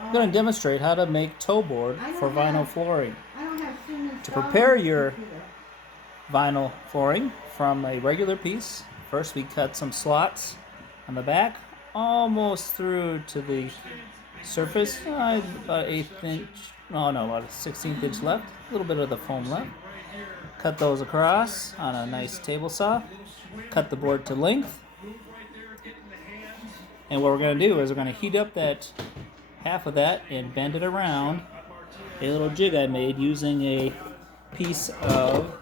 I'm going to demonstrate how to make toe board for vinyl flooring. I don't have Siemens. To prepare your vinyl flooring from a regular piece, first we cut some slots on the back almost through to the surface, about 1/8 inch, about a 1/16 inch left, a little bit of the foam left. Cut those across on a nice table saw, cut the board to length, and what we're going to do is we're going to heat up that half of that and bend it around a little jig I made using a piece of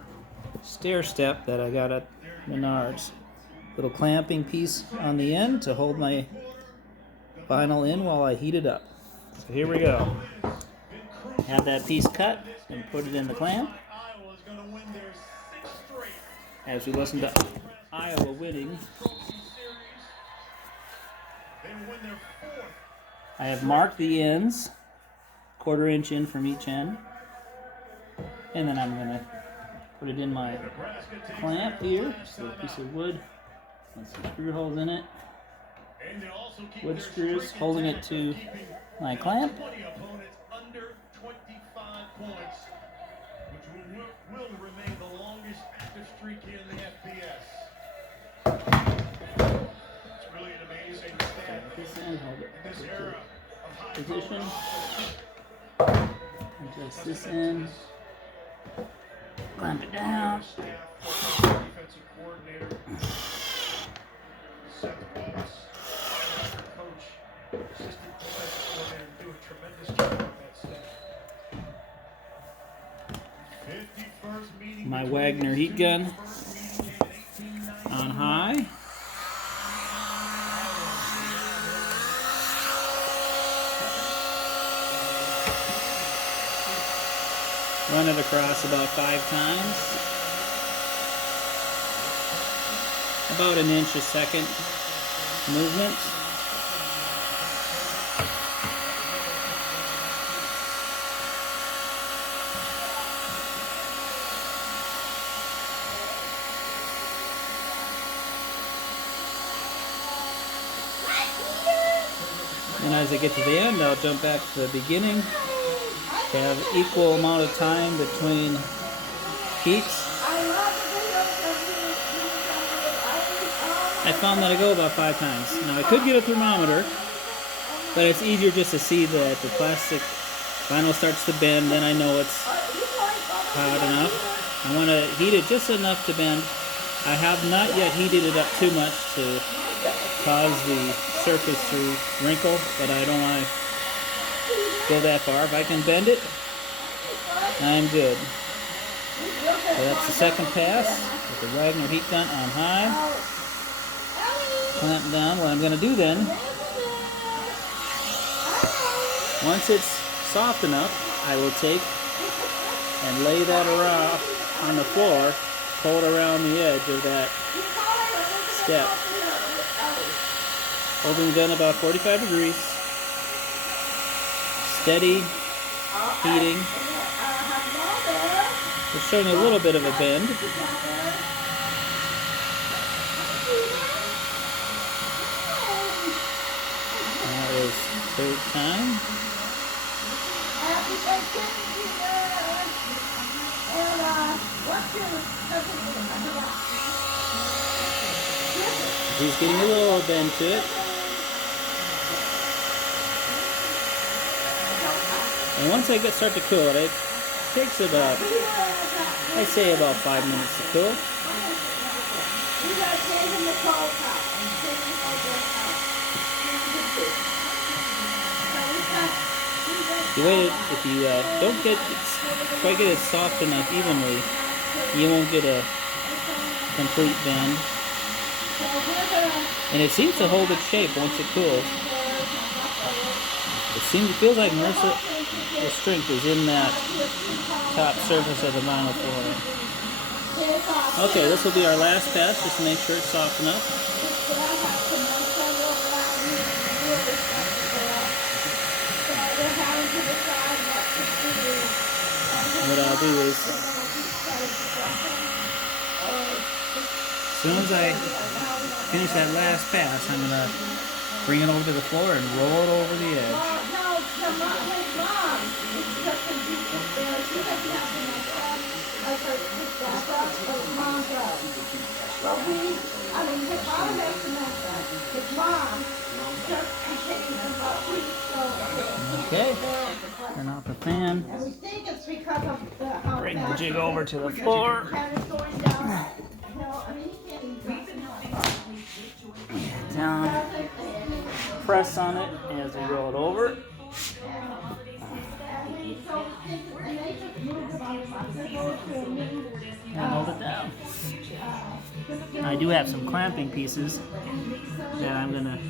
stair step that I got at Menards. Little clamping piece on the end to hold my vinyl in while I heat it up. So here we go. Have that piece cut and put it in the clamp. As we listen to Iowa winning, I have marked the ends, 1/4 inch in from each end, and then I'm going to put it in my clamp here. Just a little piece of wood with some screw holes in it. Wood screws holding it to my clamp. Position. Adjust this end. Clamp it down. My Wagner heat gun on high. Run it across about 5 times. About 1 inch a second movement. And as I get to the end, I'll jump back to the beginning to have equal amount of time between heats. I found that I go about 5 times. Now I could get a thermometer, but it's easier just to see that the plastic vinyl starts to bend, then I know it's hot enough. I want to heat it just enough to bend. I have not yet heated it up too much to cause the surface to wrinkle, but I don't want to go that far. If I can bend it, I'm good. So that's the second pass with the Wagner heat gun on high. Clamp down. What I'm going to do then, once it's soft enough, I will take and lay that around on the floor, pull it around the edge of that step. Holding the gun about 45 degrees. Steady heating. It's showing a little bit of a bend. That is third time. He's getting a little bend to it. And once I start to cool it takes about, I say about 5 minutes to cool. If you don't quite get it soft enough evenly, you won't get a complete bend. And it seems to hold its shape once it cools. It feels like most of the strength is in that top surface of the vinyl flooring. Okay, this will be our last pass, just to make sure it's soft enough. What I'll do is, as soon as I finish that last pass, I'm going to bring it over to the floor and roll it over the edge. Okay, turn off the fan. Bring the jig over to the floor. Down. Press on it as we roll it over. And hold it down. I do have some clamping pieces that I'm gonna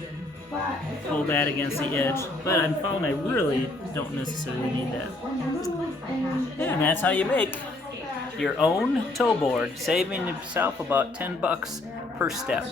hold that against the edge, but I found I really don't necessarily need that. And that's how you make your own toe board, saving yourself about $10 per step.